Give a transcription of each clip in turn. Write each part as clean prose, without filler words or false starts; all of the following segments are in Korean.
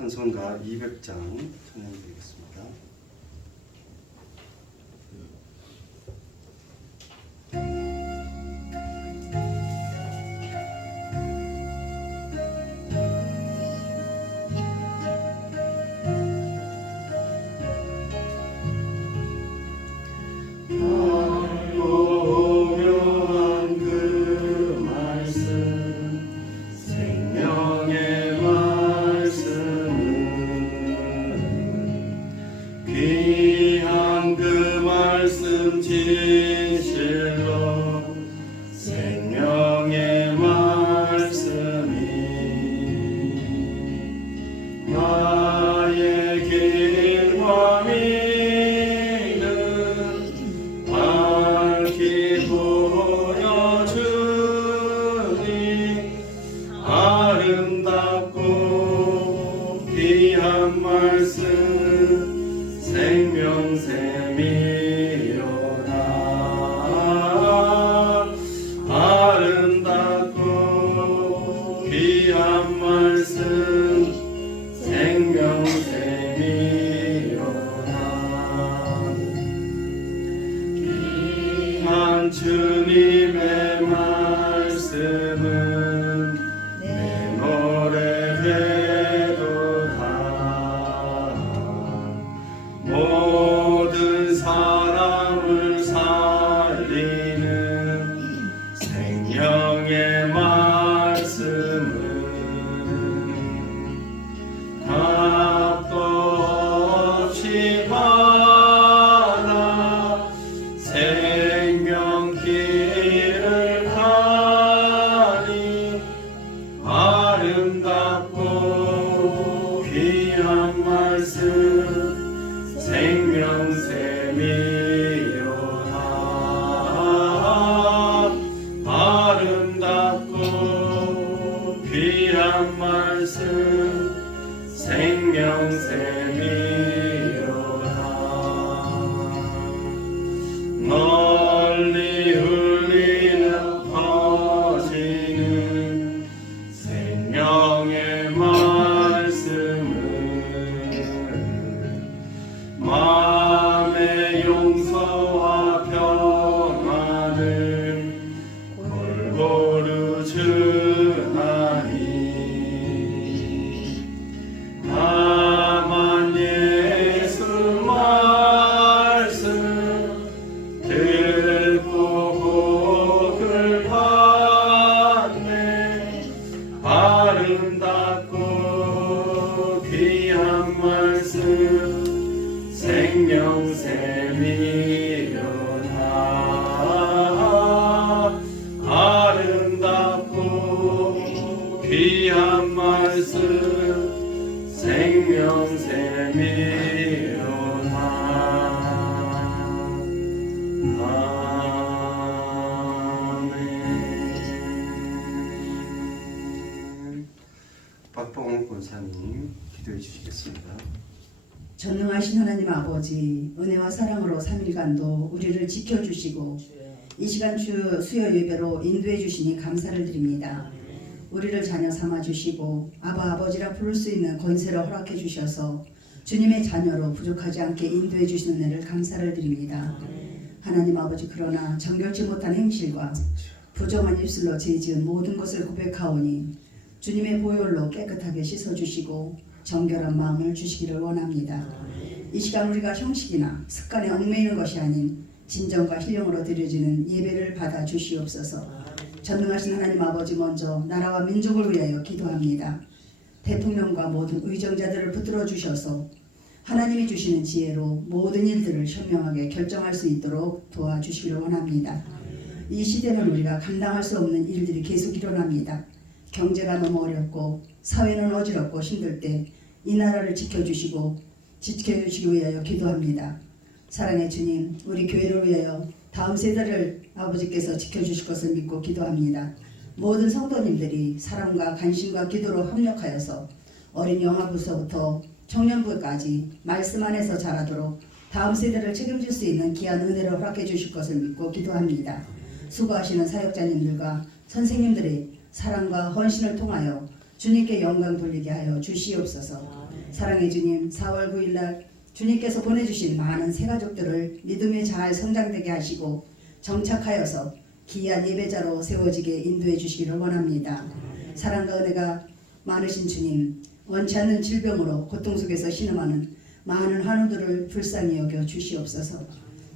찬송가 200장 찬양드리겠습니다. 귀한 그 말씀 진실로 생명의 말씀이 나의 길과 미는 밝히 보여주니 아름답고 귀한 말씀 생명샘이로다. 아름답고 귀한 말씀 생명샘이로다. 귀한 주님의 말씀은 내 노래되도다. 모든 사람을 살리는 생명의 말씀은 답도 없이 받아 생명길을 가니 아름답고 귀한 말씀 생명샘이로다. 아름답고 귀한 말씀 생명샘이로다. 널리 울리는 퍼지는 생명의 말씀은 마음의 용서와 평안을 골고루 주나니 다만 예수 말씀 듣고 복을 받네. 아름답고 귀한 말씀 생명샘이로다. 아름답고 귀한 말씀 생명샘이로다. 아멘. 박봉 권사님 기도해 주시겠습니다. 전능하신 하나님 아버지, 은혜와 사랑으로 3일간도 우리를 지켜주시고 이 시간 주 수요 예배로 인도해 주시니 감사를 드립니다. 우리를 자녀 삼아주시고 아바 아버지라 부를 수 있는 권세를 허락해 주셔서 주님의 자녀로 부족하지 않게 인도해 주시는 은혜를 감사를 드립니다. 하나님 아버지, 그러나 정결치 못한 행실과 부정한 입술로 죄지은 모든 것을 고백하오니 주님의 보혈로 깨끗하게 씻어주시고 정결한 마음을 주시기를 원합니다. 이 시간 우리가 형식이나 습관에 얽매이는 것이 아닌 진정과 신령으로 드려지는 예배를 받아 주시옵소서. 전능하신 하나님 아버지, 먼저 나라와 민족을 위하여 기도합니다. 대통령과 모든 의정자들을 붙들어 주셔서 하나님이 주시는 지혜로 모든 일들을 현명하게 결정할 수 있도록 도와주시기를 원합니다. 이 시대는 우리가 감당할 수 없는 일들이 계속 일어납니다. 경제가 너무 어렵고 사회는 어지럽고 힘들 때 이 나라를 지켜주시기 위하여 기도합니다. 사랑의 주님, 우리 교회를 위하여 다음 세대를 아버지께서 지켜주실 것을 믿고 기도합니다. 모든 성도님들이 사랑과 관심과 기도로 협력하여서 어린 영아부서부터 청년부까지 말씀 안에서 자라도록 다음 세대를 책임질 수 있는 귀한 은혜를 허락해 주실 것을 믿고 기도합니다. 수고하시는 사역자님들과 선생님들의 사랑과 헌신을 통하여 주님께 영광 돌리게 하여 주시옵소서. 사랑의 주님, 4월 9일 날 주님께서 보내주신 많은 새가족들을 믿음에 잘 성장되게 하시고 정착하여서 귀한 예배자로 세워지게 인도해 주시기를 원합니다. 사랑과 은혜가 많으신 주님, 원치 않는 질병으로 고통 속에서 신음하는 많은 환우들을 불쌍히 여겨 주시옵소서.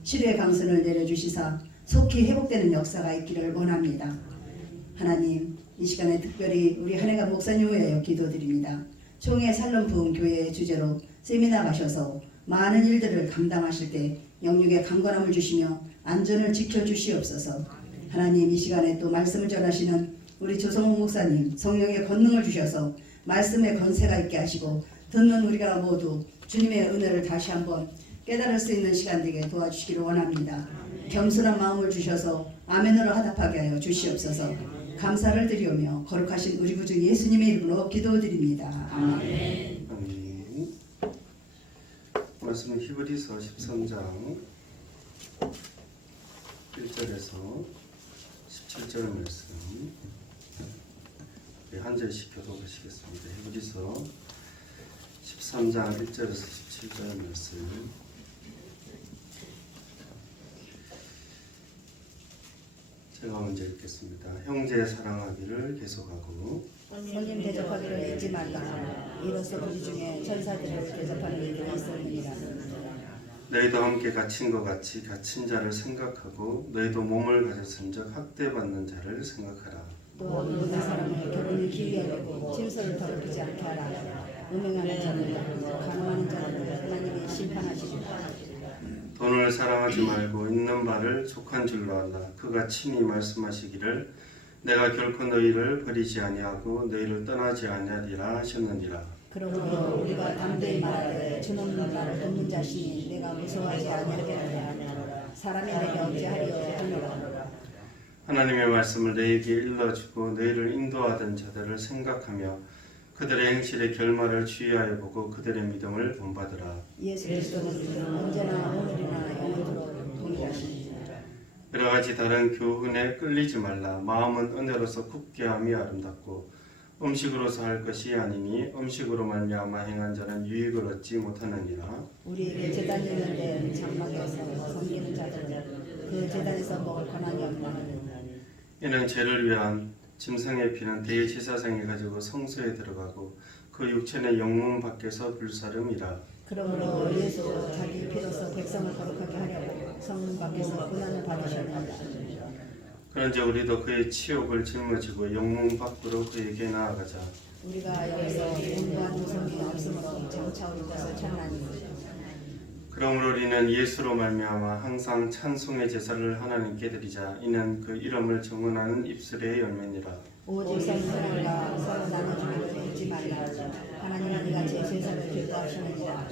치료의 강선을 내려주시사 속히 회복되는 역사가 있기를 원합니다. 하나님, 이 시간에 특별히 우리 한혜가 목사님 위하여 기도드립니다. 총회 살롬 부흥 교회의 주제로 세미나 가셔서 많은 일들을 감당하실 때 영육의 강건함을 주시며 안전을 지켜주시옵소서. 하나님, 이 시간에 또 말씀을 전하시는 우리 조성호 목사님 성령의 권능을 주셔서 말씀의 건세가 있게 하시고 듣는 우리가 모두 주님의 은혜를 다시 한번 깨달을 수 있는 시간 되게 도와주시기를 원합니다. 겸손한 마음을 주셔서 아멘으로 화답하게 하여 주시옵소서. 감사를 드리오며 거룩하신 우리 구주 예수님의 이름으로 기도드립니다. 아멘. 아멘. 말씀은 히브리서 13장 1절에서 17절 말씀 한 절씩 교독하시겠습니다. 히브리서 13장 1절에서 17절 말씀 제가 먼저 읽겠습니다. 형제 사랑하기를 계속하고 손님 대접하기를 잊지 말라. 이로써 우리 중에 천사들을 대접하는 일이 있었느니라. 너희도 함께 갇힌 것 같이 갇힌 자를 생각하고 너희도 몸을 가졌은즉 학대받는 자를 생각하라. 또 모든 사람을 결혼을 기회하고 질서를 더럽히지 않게 하라. 음행하는 자를 간호하는 자를 하나님이 심판하시리라. 돈을 사랑하지 말고 있는 바를 족한 줄로 알라. 그가 친히 말씀하시기를 내가 결코 너희를 버리지 아니하고 너희를 떠나지 아니하리라 하셨느니라. 그러므로 우리가 담대히 말하되 주는 나를 돕는 자시니 내가 무서워하지 아니하겠느냐. 사람이 내게 어찌하리요 하노라. 하나님의 말씀을 너희에게 일러주고 너희를 인도하던 자들을 생각하며 그들의 행실의 결말을 주의하여 보고 그들의 믿음을 본받으라. 예수 그리스도는 언제나 오늘이나 영원토록 동일하시니 여러 가지 다른 교훈에 끌리지 말라. 마음은 은혜로서 굳게 함이 아름답고 음식으로서 할 것이 아니니 음식으로 말미암아 행한 자는 유익을 얻지 못하느니라. 우리에게 제단 있는데 장막에서 섬기는 자들은 그 제단에서 먹을 권한이 없나니 이는 죄를 위한 짐승의 피는 대제사장이 가지고 성소에 들어가고 그 육체는 영문 밖에서 불사름이라. 그러므로 예수도 자기 피로서 백성을 거룩하게 하려고 성문 밖에서 고난을 받으셨느니라. 그런즉 우리도 그의 치욕을 짊어지고 영문 밖으로 그에게 나아가자. 우리가 여기서 온고한 조성이 없으므로 장차 올 것을 찾나니 그러므로 우리는 예수로 말미암아 항상 찬송의 제사를 하나님께 드리자. 이는 그 이름을 정언하는 입술의 열매니라. 오직 성령과 서로 나눠주기를 잊지 말라. 하나님은 이같이 제사를 기뻐하시느니라.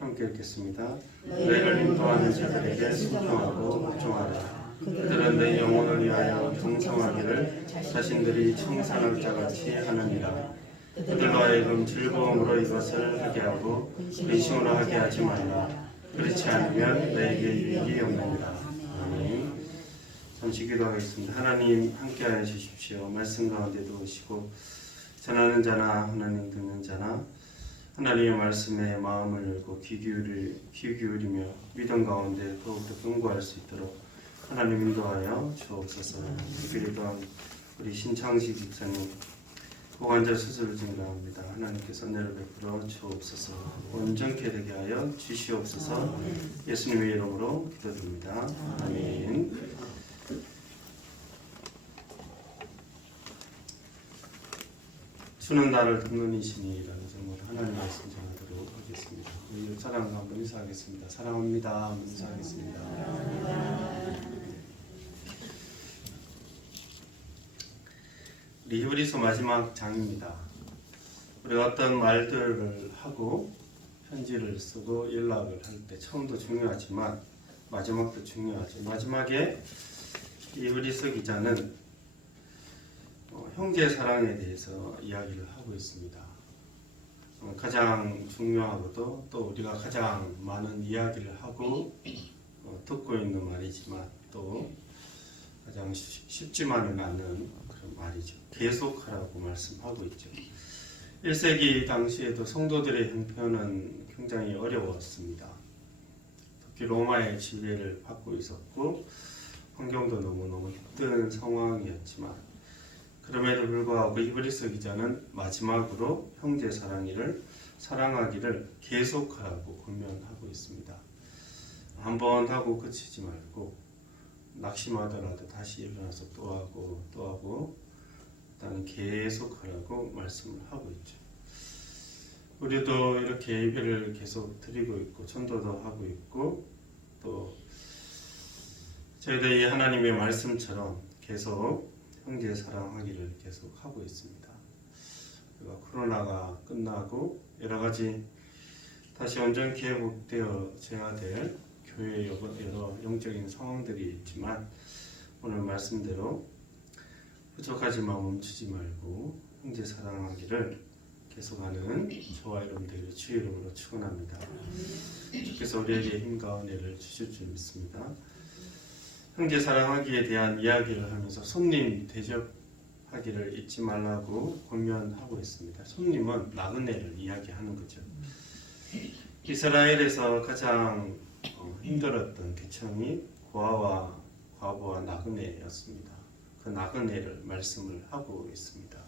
함께 읽겠습니다. 너희를 인도하는 자들에게 순종하고 복종하라. 그들은 내 영혼을 위하여 동성하기를 자신들이 청산할 자같이 하느니라. 그들로 하여금 즐거움으로 이것을 하게 하고 근심으로 하게 하지 말라. 그렇지 않으면 너에게 유익이 없느니라. 아멘. 잠시 기도하겠습니다. 하나님 함께하여 주십시오. 말씀 가운데도 오시고 전하는 자나 하나님 듣는 자나 하나님의 말씀에 마음을 열고 귀 기울이며 믿음 가운데 더욱더 견고할 수 있도록 하나님 인도하여 주옵소서. 특별히 또한 우리 신창식 집사님 고관절 수술 중이라합니다. 하나님께서 은혜를 베풀어 주옵소서. 온전케 되게 하여 주시옵소서. 예수님의 이름으로 기도드립니다. 아멘. 주는 나를 돕는 이시니라는 제목으로 하나님 말씀 전하도록 하겠습니다. 우리 사랑과 한번 인사하겠습니다. 사랑합니다. 한번 인사하겠습니다. 우리 히브리서 마지막 장입니다. 우리가 어떤 말들을 하고 편지를 쓰고 연락을 할 때 처음도 중요하지만 마지막도 중요하죠. 마지막에 히브리서 기자는 형제 사랑에 대해서 이야기를 하고 있습니다. 가장 중요하고도 또 우리가 가장 많은 이야기를 하고 듣고 있는 말이지만 또 가장 쉽지만은 않은 그런 말이죠. 계속하라고 말씀하고 있죠. 1세기 당시에도 성도들의 형편은 굉장히 어려웠습니다. 특히 로마의 지배를 받고 있었고 환경도 너무너무 힘든 상황이었지만 그럼에도 불구하고 히브리서 기자는 마지막으로 형제 사랑하기를 계속하라고 권면하고 있습니다. 한번 하고 그치지 말고 낙심하더라도 다시 일어나서 또 하고 일단 계속하라고 말씀을 하고 있죠. 우리도 이렇게 예배를 계속 드리고 있고 전도도 하고 있고 또 저희들이 하나님의 말씀처럼 계속 형제 사랑하기를 계속 하고 있습니다. 코로나가 끝나고 여러 가지 다시 온전히 회복되어져야 될 교회의 여러 영적인 상황들이 있지만 오늘 말씀대로 부족하지만 멈추지 말고 형제 사랑하기를 계속하는 저와 여러분들의 주의 이름으로 축원합니다. 주께서 우리에게 힘과 은혜를 주실 줄 믿습니다. 형제 사랑하기에 대한 이야기를 하면서 손님 대접하기를 잊지 말라고 권면하고 있습니다. 손님은 나그네를 이야기하는 거죠. 이스라엘에서 가장 힘들었던 계층이 고아와 과부와 나그네였습니다. 그 나그네를 말씀을 하고 있습니다.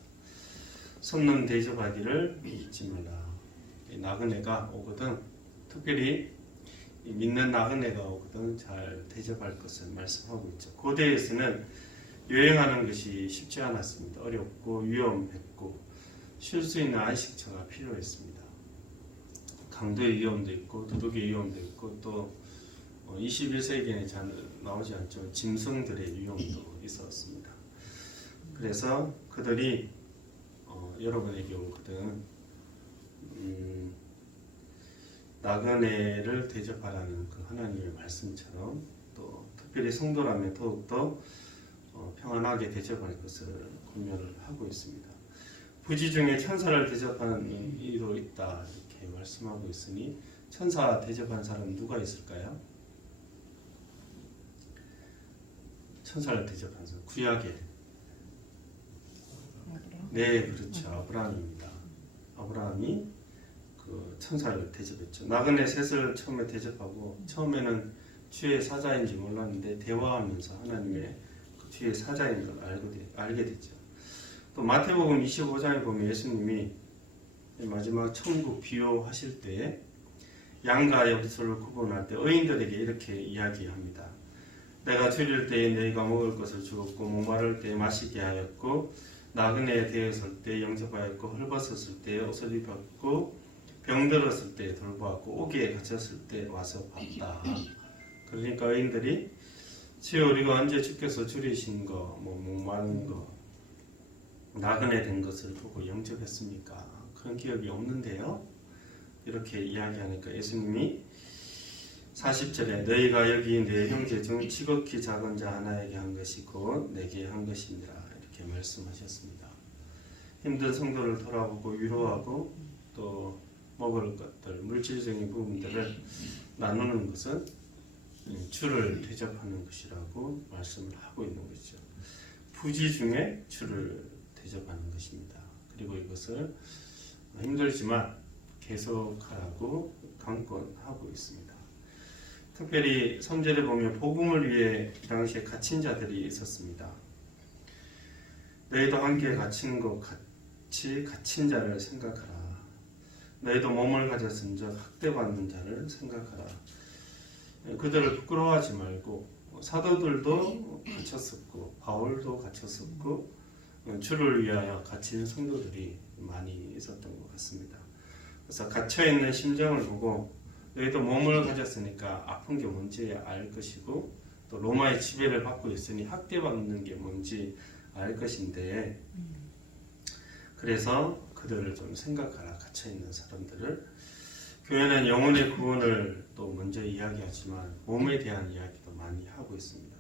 손님 대접하기를 잊지 말라. 나그네가 오거든 특별히 믿는 나그네가 오거든 잘 대접할 것을 말씀하고 있죠. 고대에서는 여행하는 것이 쉽지 않았습니다. 어렵고 위험했고 쉴 수 있는 안식처가 필요했습니다. 강도의 위험도 있고 도둑의 위험도 있고 또 21세기에는 잘 나오지 않죠. 짐승들의 위험도 있었습니다. 그래서 그들이 여러분에게 오거든 나그네를 대접하라는 그 하나님의 말씀처럼 또 특별히 성도라면 더욱더 평안하게 대접할 것을 권면을 하고 있습니다. 부지 중에 천사를 대접하는 이도 있다 이렇게 말씀하고 있으니 천사 대접한 사람 누가 있을까요? 천사를 대접한 사람 구약에 네 그렇죠 아브라함입니다. 아브라함이 그 천사를 대접했죠. 나그네 셋을 처음에 대접하고 처음에는 주의 사자인지 몰랐는데 대화하면서 하나님의 그 주의 사자인 걸 알게 됐죠. 또 마태복음 25장에 보면 예수님이 마지막 천국 비유하실 때 양과 염소를 구분할 때 의인들에게 이렇게 이야기합니다. 내가 줄일 때에 너희가 먹을 것을 주었고 목마를 때에 마시게 하였고 나그네에 되었을 때 영접하였고 헐벗었을 때에 옷을 입혔고 병들었을 때 돌보았고 옥에 갇혔을 때 와서 봤다. 그러니까 의인들이 주여 우리가 언제 주께서 줄이신 거, 목마른 거, 나그네 된 것을 보고 영접했습니까? 그런 기억이 없는데요. 이렇게 이야기하니까 예수님이 40절에 너희가 여기 내 형제 중 지극히 작은 자 하나에게 한 것이 곧 내게 한 것이니라 이렇게 말씀하셨습니다. 힘든 성도를 돌아보고 위로하고 또 먹을 것들, 물질적인 부분들을 나누는 것은 주를 대접하는 것이라고 말씀을 하고 있는 것이죠. 부지 중에 주를 대접하는 것입니다. 그리고 이것을 힘들지만 계속하라고 강권하고 있습니다. 특별히 3절에 보면 복음을 위해 이 당시에 갇힌 자들이 있었습니다. 너희도 함께 갇힌 것 같이 갇힌 자를 생각하라. 너희도 몸을 가졌은즉 학대받는 자를 생각하라. 그들을 부끄러워하지 말고 사도들도 갇혔었고 바울도 갇혔었고 주를 위하여 갇힌 성도들이 많이 있었던 것 같습니다. 그래서 갇혀있는 심정을 보고 너희도 몸을 가졌으니까 아픈 게 뭔지 알 것이고 또 로마의 지배를 받고 있으니 학대받는 게 뭔지 알 것인데 그래서 그들을 좀 생각하라. 갇혀있는 사람들을. 교회는 영혼의 구원을 또 먼저 이야기하지만 몸에 대한 이야기도 많이 하고 있습니다.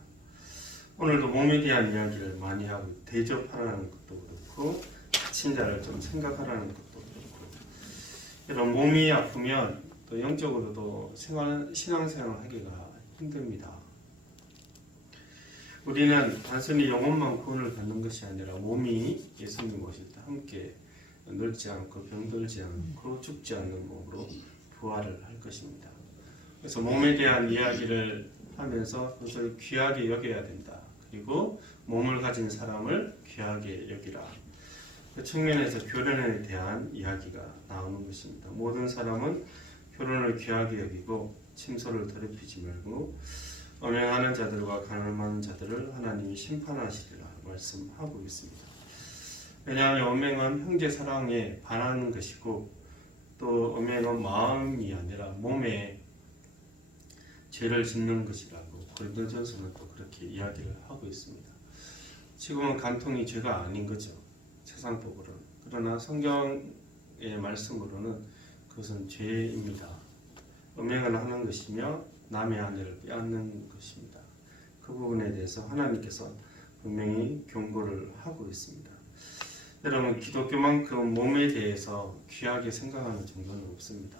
오늘도 몸에 대한 이야기를 많이 하고 대접하라는 것도 그렇고 갇힌 자를 좀 생각하라는 것도 그렇고 이런 몸이 아프면 또 영적으로도 신앙생활 하기가 힘듭니다. 우리는 단순히 영혼만 구원을 받는 것이 아니라 몸이 예수님 오실 때 함께 늙지 않고 병들지 않고 죽지 않는 몸으로 부활을 할 것입니다. 그래서 몸에 대한 이야기를 하면서 그것을 귀하게 여겨야 된다. 그리고 몸을 가진 사람을 귀하게 여기라. 그 측면에서 결혼에 대한 이야기가 나오는 것입니다. 모든 사람은 결혼을 귀하게 여기고 침소를 더럽히지 말고 음행하는 자들과 가늠하는 자들을 하나님이 심판하시리라 말씀하고 있습니다. 왜냐하면 음행은 형제 사랑에 반하는 것이고 또 음행은 마음이 아니라 몸에 죄를 짓는 것이라고 고린도전서는 또 그렇게 이야기를 하고 있습니다. 지금은 간통이 죄가 아닌 거죠. 세상법으로는. 그러나 성경의 말씀으로는 그것은 죄입니다. 음행을 하는 것이며 남의 아내를 빼앗는 것입니다. 그 부분에 대해서 하나님께서 분명히 경고를 하고 있습니다. 여러분, 기독교만큼 몸에 대해서 귀하게 생각하는 정도는 없습니다.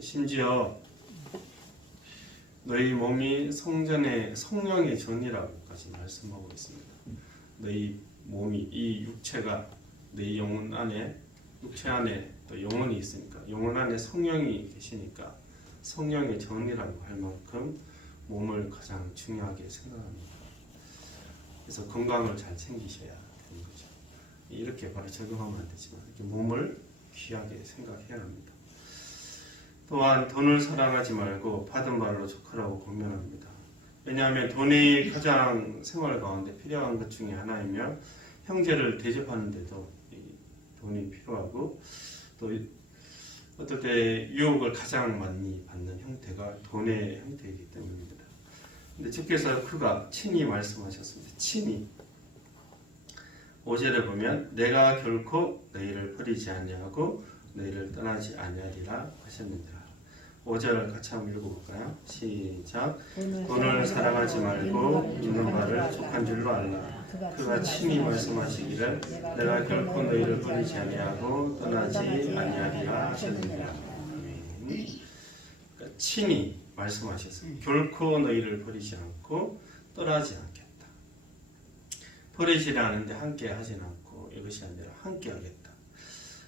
심지어 너희 몸이 성전의 성령의 전이라고까지 말씀하고 있습니다. 너희 몸이, 이 육체가 내 영혼 안에, 육체 안에 또 영혼이 있으니까 영혼 안에 성령이 계시니까 성령의 전이라고 할 만큼 몸을 가장 중요하게 생각합니다. 그래서 건강을 잘 챙기셔야 되는 거죠. 이렇게 바로 적용하면 안 되지만 이렇게 몸을 귀하게 생각해야 합니다. 또한 돈을 사랑하지 말고 받은 바로 족하라고 권면합니다. 왜냐하면 돈이 가장 생활 가운데 필요한 것 중에 하나이며 형제를 대접하는데도 돈이 필요하고 또 어떨 때 유혹을 가장 많이 받는 형태가 돈의 형태이기 때문입니다. 근데 주께서 그가 친히 말씀하셨습니다. 친히 5절에 보면 내가 결코 너희를 버리지 아니하고 너희를 떠나지 아니하리라 하셨느니라. 5절 같이 한번 읽어볼까요? 시작. 돈을 사랑하지 말고 있는 바를 족한 줄로 알라. 그가 친히 말씀하시기를 내가 결코 너희를 버리지 아니하고 떠나지 아니하리라 하셨느니라. 그러니까 친히 말씀하셨어요. 결코 너희를 버리지 않고 떠나지 않겠다. 버리지 않는데 함께 하진 않고 이것이 아니라 함께 하겠다.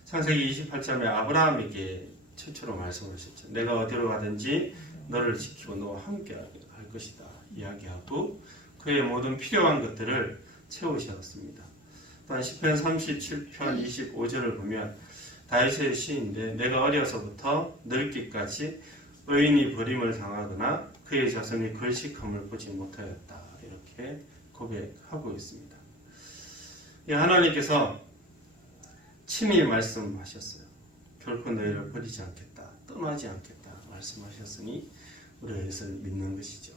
창세기 28장에 아브라함에게 최초로 말씀하셨죠. 내가 어디로 가든지 너를 지키고 너와 함께 할 것이다 이야기하고 그의 모든 필요한 것들을 채우셨습니다. 또한 시편 37편 25절을 보면 다윗의 시인데 내가 어려서부터 늙기까지 의인이 버림을 당하거나 그의 자손이 걸식함을 보지 못하였다 이렇게 고백하고 있습니다. 하나님께서 친히 말씀하셨어요. 결코 너희를 버리지 않겠다, 떠나지 않겠다 말씀하셨으니 우리가 이것을 믿는 것이죠.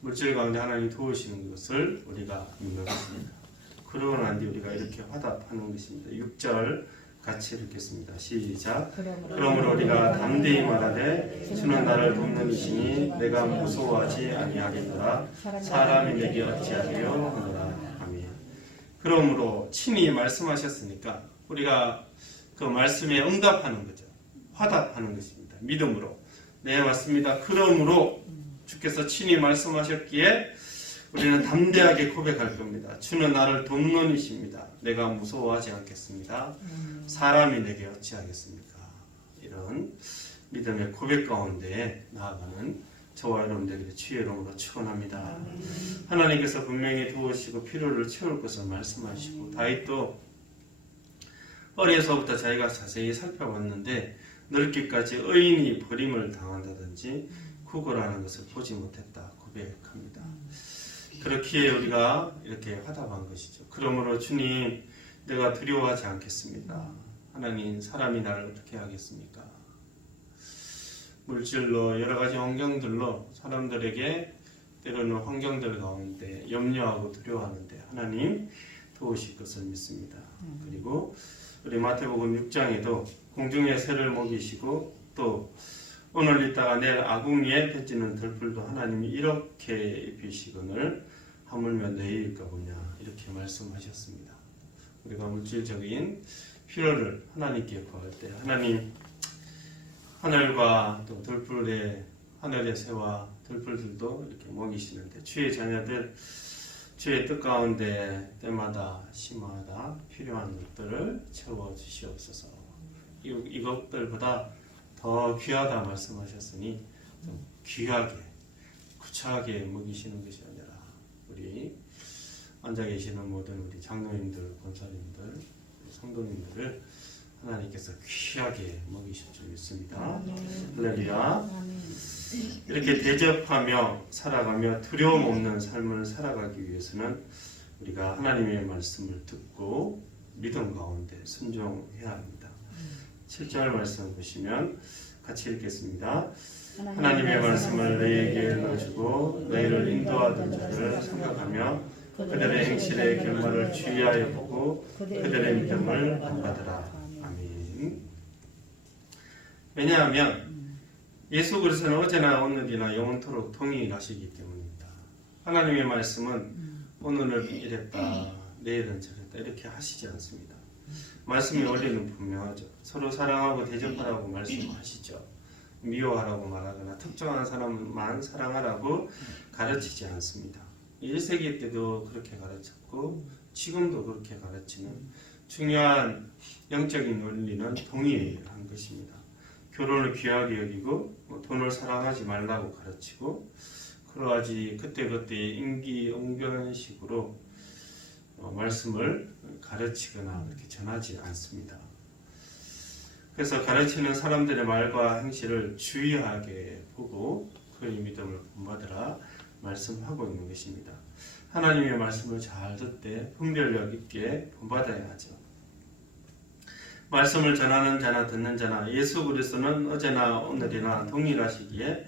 물질 가운데 하나님이 도우시는 것을 우리가 믿는 것입니다. 그러고 난 뒤 우리가 이렇게 화답하는 것입니다. 6절 같이 읽겠습니다. 시작. 그러므로 우리가 담대히 말하되 주는 나를 돕는 이시니 내가 무서워하지 아니하겠노라. 사람이 내게 어찌하리요 하노라. 아멘. 그러므로 친히 말씀하셨으니까 우리가 그 말씀에 응답하는 거죠. 화답하는 것입니다. 믿음으로. 네, 맞습니다. 그러므로 주께서 친히 말씀하셨기에 우리는 담대하게 고백할 겁니다. 주는 나를 돕는 이십니다. 내가 무서워하지 않겠습니다. 사람이 내게 어찌하겠습니까? 이런 믿음의 고백 가운데 나아가는 저와 여러분들에게 주의 이름으로 축원합니다. 하나님께서 분명히 도우시고 필요를 채울 것을 말씀하시고 다윗도 어려서부터 자기가 자세히 살펴봤는데 늙기까지 의인이 버림을 당한다든지 구걸하는 것을 보지 못했다 고백합니다. 그렇기에 우리가 이렇게 화답한 것이죠. 그러므로 주님 내가 두려워하지 않겠습니다. 하나님 사람이 나를 어떻게 하겠습니까? 물질로 여러 가지 환경들로 사람들에게 때로는 환경들 가운데 염려하고 두려워하는데 하나님 도우실 것을 믿습니다. 그리고 우리 마태복음 6장에도 공중의 새를 먹이시고 또 오늘 있다가 내일 아궁이에 펴지는 들풀도 하나님이 이렇게 입히시거늘 하물며 내일일까 보냐 이렇게 말씀하셨습니다. 우리가 물질적인 필요를 하나님께 구할 때 하나님 하늘과 또 들풀의 하늘의 새와 들풀들도 이렇게 먹이시는데 주의 자녀들 주의 뜻 가운데 때마다 시마다 필요한 것들을 채워 주시옵소서. 이것들보다 더 귀하다 말씀하셨으니 좀 귀하게 구차하게 먹이시는 것이 아니라 우리 앉아 계시는 모든 우리 장로님들, 권사님들, 성도님들을 하나님께서 귀하게 먹이실 줄 믿습니다. 할렐루야. 이렇게 대접하며 살아가며 두려움 없는 삶을 살아가기 위해서는 우리가 하나님의 말씀을 듣고 믿음 가운데 순종해야 합니다. 7절 말씀 보시면 같이 읽겠습니다. 하나님의 말씀을 너희에게 일러주고 너희를 인도하던 자를 생각하며 그들의 행실의 결말을 주의하여 보고 그들의 믿음을 본받으라. 아멘. 왜냐하면 예수 그리스도는 어제나 오늘이나 영원토록 동일하시기 때문입니다. 하나님의 말씀은 오늘은 이랬다, 내일은 저랬다 이렇게 하시지 않습니다. 말씀의 원리는 분명하죠. 서로 사랑하고 대접하라고 말씀하시죠. 미워하라고 말하거나 특정한 사람만 사랑하라고 가르치지 않습니다. 1세기 때도 그렇게 가르쳤고 지금도 그렇게 가르치는 중요한 영적인 원리는 동일한 것입니다. 결혼을 귀하게 여기고 돈을 사랑하지 말라고 가르치고 그러하지 그때그때 임기응변식으로 말씀을 가르치거나 그렇게 전하지 않습니다. 그래서 가르치는 사람들의 말과 행실을 주의하게 보고 그의 믿음을 본받으라 말씀하고 있는 것입니다. 하나님의 말씀을 잘 듣되 분별력 있게 본받아야 하죠. 말씀을 전하는 자나 듣는 자나 예수 그리스도는 어제나 오늘이나 동일하시기에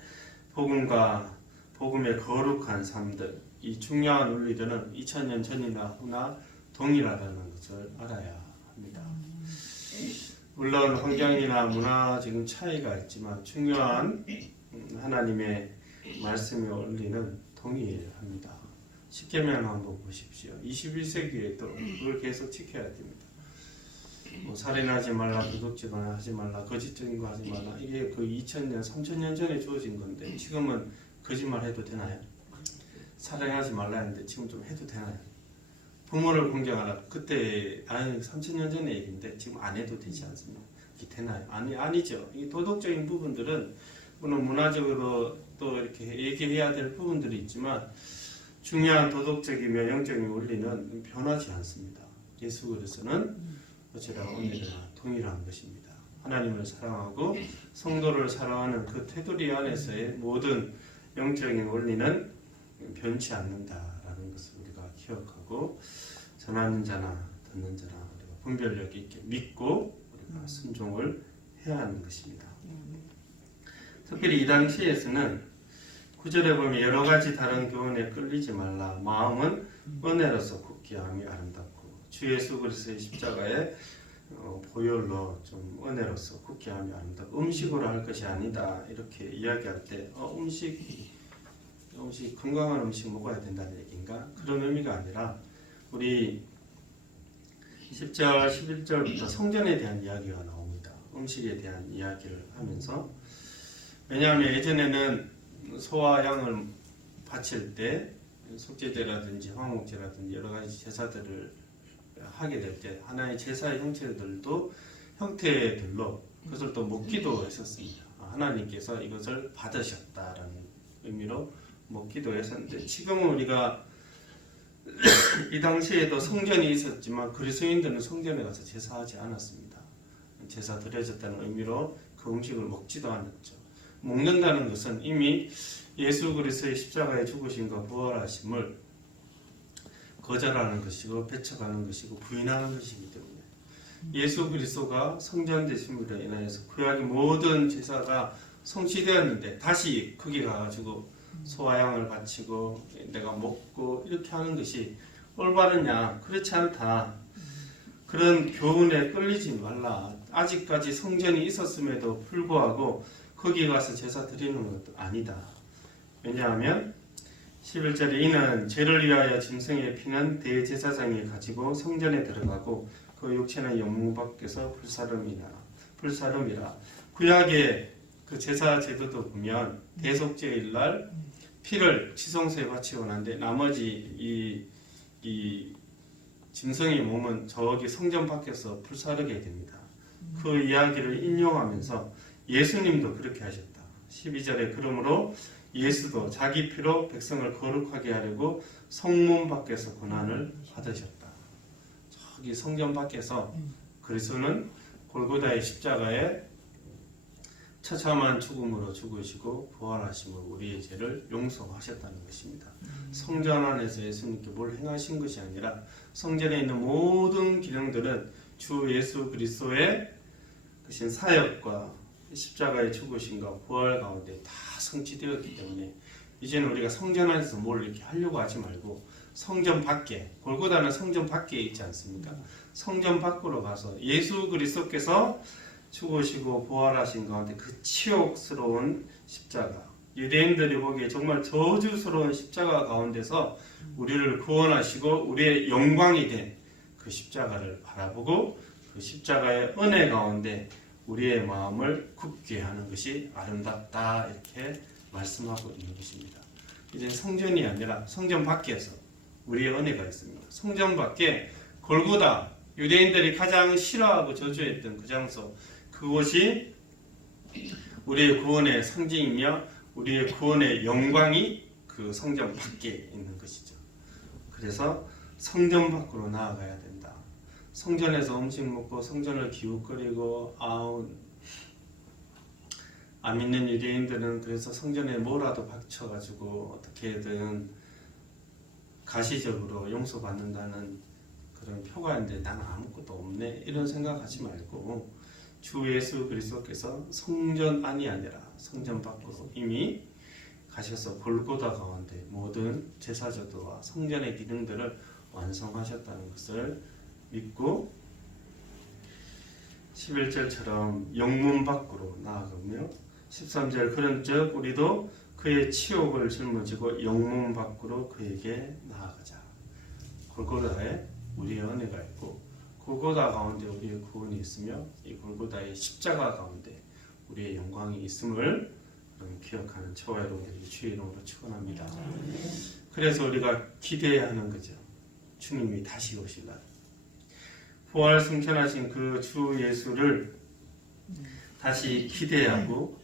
복음과 복음의 거룩한 삶들, 이 중요한 원리들은 2000년 전이나 후나 동일하다는 것을 알아야 합니다. 물론 환경이나 문화적인 차이가 있지만 중요한 하나님의 말씀의 원리는 동일합니다. 십계명 한번 보십시오. 21세기에도 그걸 계속 지켜야 됩니다. 살인하지 말라, 도둑질 하지 말라, 거짓적인 거 하지 말라. 이게 그 2000년, 3000년 전에 주어진 건데 지금은 거짓말 해도 되나요? 살인하지 말라 했는데 지금 좀 해도 되나요? 부모를 공경하라. 그때 3000년 전의 얘기인데 지금 안 해도 되지 않습니까? 이게 되나요? 아니죠. 이 도덕적인 부분들은 물론 문화적으로 또 이렇게 얘기해야 될 부분들이 있지만 중요한 도덕적이며 영적인 원리는 변하지 않습니다. 예수 그리스도는 어제나 오늘이나 동일한 것입니다. 하나님을 사랑하고 성도를 사랑하는 그 테두리 안에서의 모든 영적인 원리는 변치 않는다라는 것을 우리가 기억하고 전하는 자나 듣는 자나 우리가 분별력 있게 믿고 우리가 순종을 해야 하는 것입니다. 특별히 이 당시에서는 9절에 보면 여러 가지 다른 교훈에 끌리지 말라. 마음은 은혜로서 굳게 함이 아름답고 주 예수 그리스도의 십자가의 보혈로 좀 은혜로서 굳게 함이 아름답고 음식으로 할 것이 아니다. 이렇게 이야기할 때 음식 건강한 음식 먹어야 된다는 얘기인가? 그런 의미가 아니라 우리 10절, 11절부터 성전에 대한 이야기가 나옵니다. 음식에 대한 이야기를 하면서 왜냐하면 예전에는 소와 양을 바칠 때 속죄제라든지 화목제라든지 여러 가지 제사들을 하게 될 때 하나의 제사의 형체들도 형태들로 그것을 또 먹기도 했었습니다. 하나님께서 이것을 받으셨다라는 의미로 먹기도 했었는데 지금은 우리가 이 당시에도 성전이 있었지만 그리스도인들은 성전에 가서 제사하지 않았습니다. 제사 드려졌다는 의미로 그 음식을 먹지도 않았죠. 먹는다는 것은 이미 예수 그리스도의 십자가의 죽으심과 부활하심을 거절하는 것이고 배척하는 것이고 부인하는 것이기 때문에 예수 그리스도가 성전 되심으로 인하여서 구약의 모든 제사가 성취되었는데 다시 거기 가가지고 소와 양을 바치고 내가 먹고 이렇게 하는 것이 올바르냐? 그렇지 않다. 그런 교훈에 끌리지 말라. 아직까지 성전이 있었음에도 불구하고 거기 가서 제사 드리는 것도 아니다. 왜냐하면 11절에 이는 죄를 위하여 짐승의 피는 대제사장이 가지고 성전에 들어가고 그 육체는 영무 밖에서 불사름이라. 구약의 그 제사 제도도 보면 대속죄일 날 피를 지성소에 바치고 난데 나머지 이 이 짐승의 몸은 저기 성전 밖에서 불사르게 됩니다. 그 이야기를 인용하면서 예수님도 그렇게 하셨다. 12절에 그러므로 예수도 자기 피로 백성을 거룩하게 하려고 성문 밖에서 고난을 받으셨다. 저기 성전 밖에서 그리스도는 골고다의 십자가에 처참한 죽음으로 죽으시고 부활하심으로 우리의 죄를 용서하셨다는 것입니다. 성전 안에서 예수님께 뭘 행하신 것이 아니라 성전에 있는 모든 기능들은 주 예수 그리스도의 그 사역과 십자가의 죽으심과 부활 가운데 다 성취되었기 때문에 이제는 우리가 성전 안에서 뭘 이렇게 하려고 하지 말고 성전 밖에, 골고다는 성전 밖에 있지 않습니까? 성전 밖으로 가서 예수 그리스도께서 죽으시고 부활하신 가운데 그 치욕스러운 십자가, 유대인들이 보기에 정말 저주스러운 십자가 가운데서 우리를 구원하시고 우리의 영광이 된 그 십자가를 바라보고 그 십자가의 은혜 가운데 우리의 마음을 굳게 하는 것이 아름답다, 이렇게 말씀하고 있는 것입니다. 이제 성전이 아니라 성전 밖에서 우리의 은혜가 있습니다. 성전 밖에 골고다, 유대인들이 가장 싫어하고 저주했던 그 장소, 그곳이 우리의 구원의 상징이며 우리의 구원의 영광이 그 성전 밖에 있는 것이죠. 그래서 성전 밖으로 나아가야 된다. 성전에서 음식 먹고 성전을 기웃거리고 안 믿는 유대인들은 그래서 성전에 뭐라도 박쳐가지고 어떻게든 가시적으로 용서받는다는 그런 표가 있는데 나는 아무것도 없네, 이런 생각하지 말고 주 예수 그리스도께서 성전 안이 아니라 성전 밖으로 이미 가셔서 골고다 가운데 모든 제사제도와 성전의 기능들을 완성하셨다는 것을 믿고 11절처럼 영문 밖으로 나아가며 13절 그런즉 우리도 그의 치욕을 짊어지고 영문 밖으로 그에게 나아가자. 골고다에 우리의 은혜가 있고 골고다 가운데 우리의 구원이 있으며 이 골고다의 십자가 가운데 우리의 영광이 있음을 기억하는 저와 여러분들이 주의 이름으로 축원합니다. 그래서 우리가 기대해야 하는 거죠. 주님이 다시 오실 날, 부활 승천하신 그 주 예수를 다시 기대하고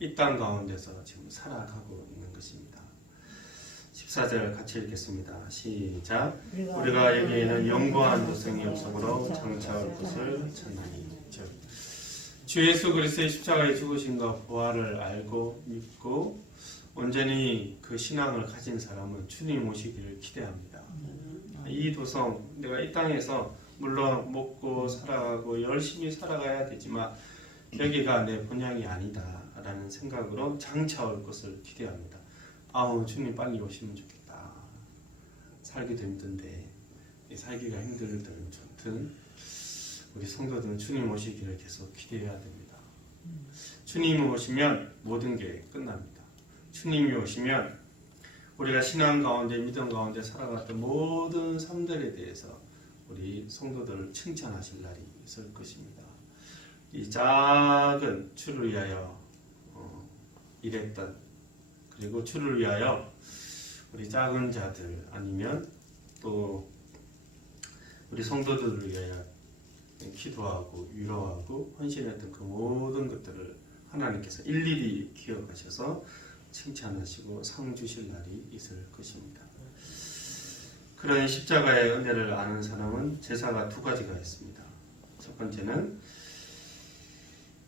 이 땅 가운데서 지금 살아가고 있는 것입니다. 14절 같이 읽겠습니다. 시작. 우리가 여기에는 영구한 도성이 없으므로 장차올 것을 찾나니. 주 예수 그리스도의 십자가의 죽으심과 부활을 알고 믿고 온전히 그 신앙을 가진 사람은 주님 오시기를 기대합니다. 이 도성, 내가 이 땅에서 물론 먹고 살아가고 열심히 살아가야 되지만 여기가 내 본향이 아니다 라는 생각으로 장차 올 것을 기대합니다. 아우, 주님 빨리 오시면 좋겠다. 살기도 힘든데 살기가 힘들든 우리 성도들은 주님 오시기를 계속 기대해야 됩니다. 주님이 오시면 모든 게 끝납니다. 주님이 오시면 우리가 신앙 가운데 믿음 가운데 살아갔던 모든 삶들에 대해서 우리 성도들을 칭찬하실 날이 있을 것입니다. 이 작은 주를 위하여 일했던, 그리고 주를 위하여 우리 작은 자들 아니면 또 우리 성도들을 위하여 기도하고 위로하고 헌신했던 그 모든 것들을 하나님께서 일일이 기억하셔서 칭찬하시고 상 주실 날이 있을 것입니다. 그런 십자가의 은혜를 아는 사람은 제사가 두 가지가 있습니다. 첫 번째는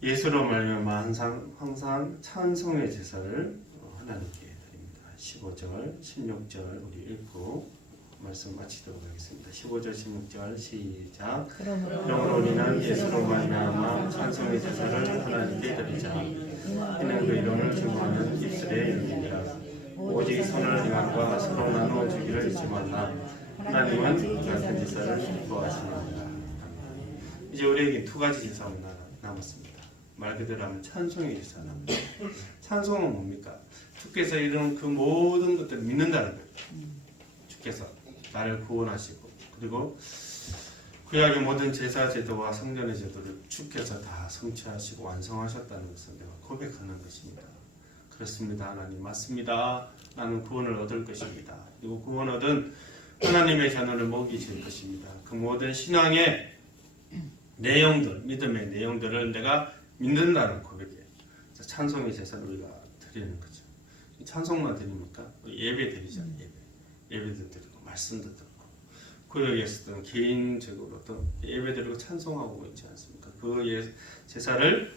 예수로 말미암아 항상 찬송의 제사를 하나님께 드립니다. 15절, 16절 우리 읽고 말씀 마치도록 하겠습니다. 15절, 16절 시작. 그러므로 우리는 예수로 말미암아 찬송의 제사를 하나님께 드리자. 이는 그 이름을 증거하는 입술의 열매니라. 오직 선을 행함과 서로 나누어 주기를 잊지 말라. 하나님은 그 같은 제사를 기뻐하시느니라. 이제 우리에게 두 가지 제사가 남았습니다. 말 그대로 하면 찬송의 제사 남았습니다. 찬송은 뭡니까? 주께서 이룬 그 모든 것들을 믿는다는 거예요. 주께서 나를 구원하시고 그리고 구약의 모든 제사 제도와 성전의 제도를 주께서 다 성취하시고 완성하셨다는 것을 내가 고백하는 것입니다. 그렇습니다. 하나님 맞습니다. 나는 구원을 얻을 것입니다. 그리고 구원 얻은 하나님의 자녀를 먹이실 것입니다. 그 모든 신앙의 내용들, 믿음의 내용들을 내가 믿는다는 고백이에요. 찬송의 제사를 우리가 드리는 거죠. 찬송만 드립니까? 우리 예배 드리잖아요. 예배도 드리고 말씀도 듣고 구역에서든 개인적으로 어떤 예배 드리고 찬송하고 있지 않습니까? 그 제사를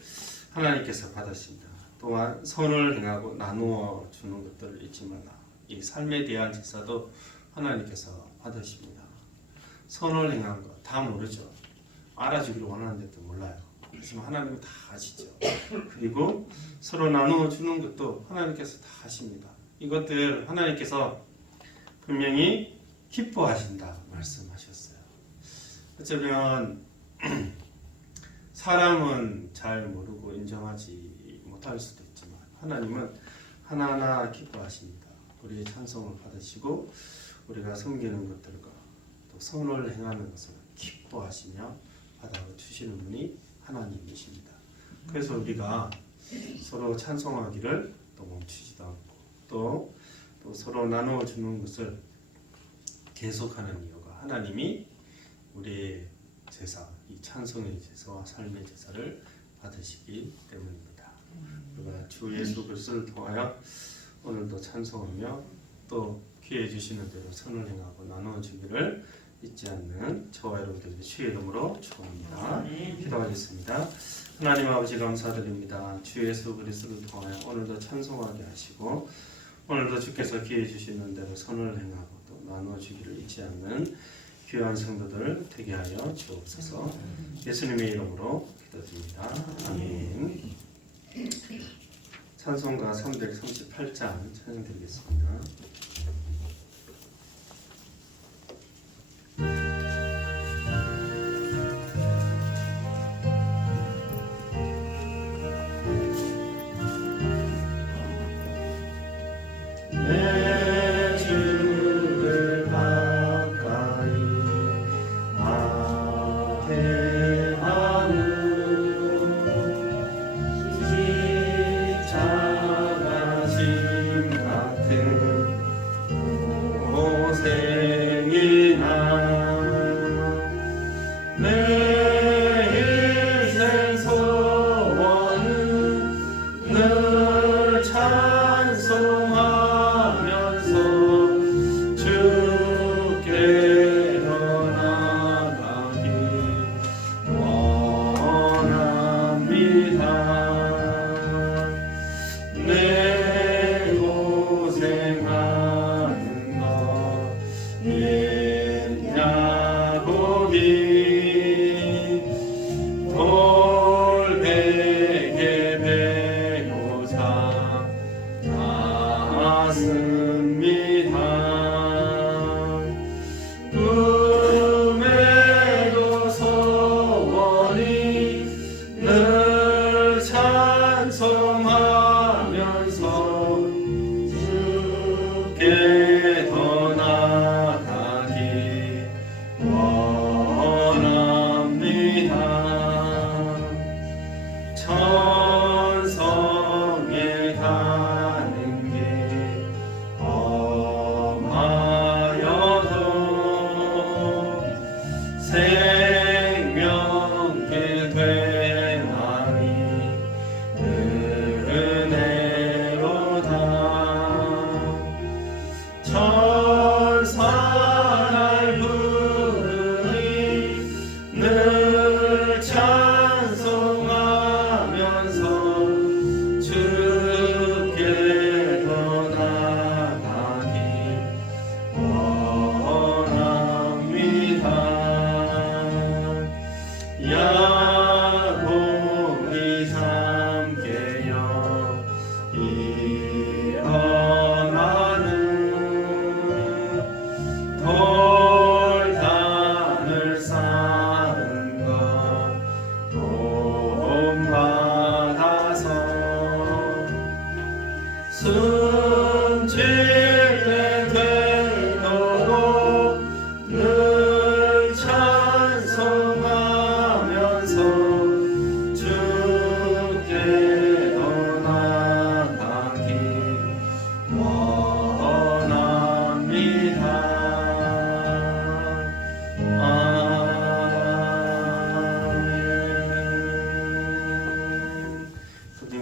하나님께서 받으십니다. 또한 선을 행하고 나누어 주는 것들을 잊지 말라. 이 삶에 대한 제사도 하나님께서 받으십니다. 선을 행한 거 다 모르죠. 알아주기를 원하는데도 몰라요. 하지만 하나님은 다 아시죠. 그리고 서로 나누어 주는 것도 하나님께서 다 하십니다. 이것들 하나님께서 분명히 기뻐하신다 말씀하셨어요. 어쩌면 사람은 잘 모르고 인정하지 못할 수도 있지만 하나님은 하나하나 기뻐하십니다. 우리의 찬송을 받으시고 우리가 섬기는 것들과 또 선을 행하는 것을 기뻐하시며 받아주시는 분이 하나님이십니다. 그래서 우리가 서로 찬송하기를 또 멈추지도 않고 또 서로 나누어 주는 것을 계속하는 이유가 하나님이 우리의 제사, 이 찬송의 제사와 삶의 제사를 받으시기 때문입니다. 우리가 주 예수 그리스도를 통하여 오늘도 찬송하며 또 기회 주시는 대로 선을 행하고 나누어 주기를 잊지 않는 저와 여러분들의 주의 이름으로 축원합니다. 기도하겠습니다. 하나님 아버지 감사드립니다. 주 예수 그리스도를 통하여 오늘도 찬송하게 하시고 오늘도 주께서 기회 주시는 대로 선을 행하고 또 나누어 주기를 잊지 않는 귀한 성도들 되게 하여 주옵소서. 예수님의 이름으로 기도드립니다. 아멘. 찬송가 338장 찬양드리겠습니다. 내 주를 가까이 아뢰하는 십자가심 같은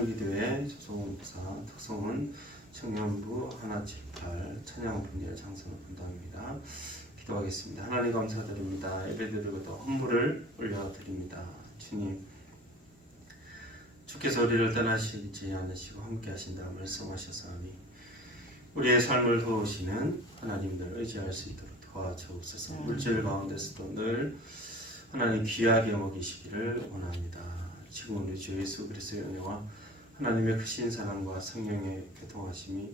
한양기도회 조성훈 목사, 특성은 청년부 하나78 찬양분야 장성을 분당입니다. 기도하겠습니다. 하나님 감사드립니다. 예배드리고도 헌물을 올려드립니다. 주님, 주께서 우리를 떠나시지 않으시고 함께 하신다 말씀하셨사오니 우리의 삶을 도우시는 하나님을 의지할 수 있도록 도와주옵소서. 물질 가운데서도 늘 하나님 귀하게 먹이시기를 원합니다. 지금 우리 주 예수 그리스도의 은혜와 하나님의 크신 사랑과 성령의 교통하심이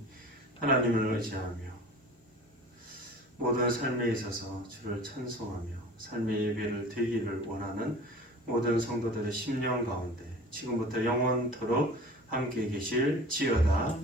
하나님을 의지하며 모든 삶에 있어서 주를 찬송하며 삶의 예배를 드리기를 원하는 모든 성도들의 심령 가운데 지금부터 영원토록 함께 계실지어다.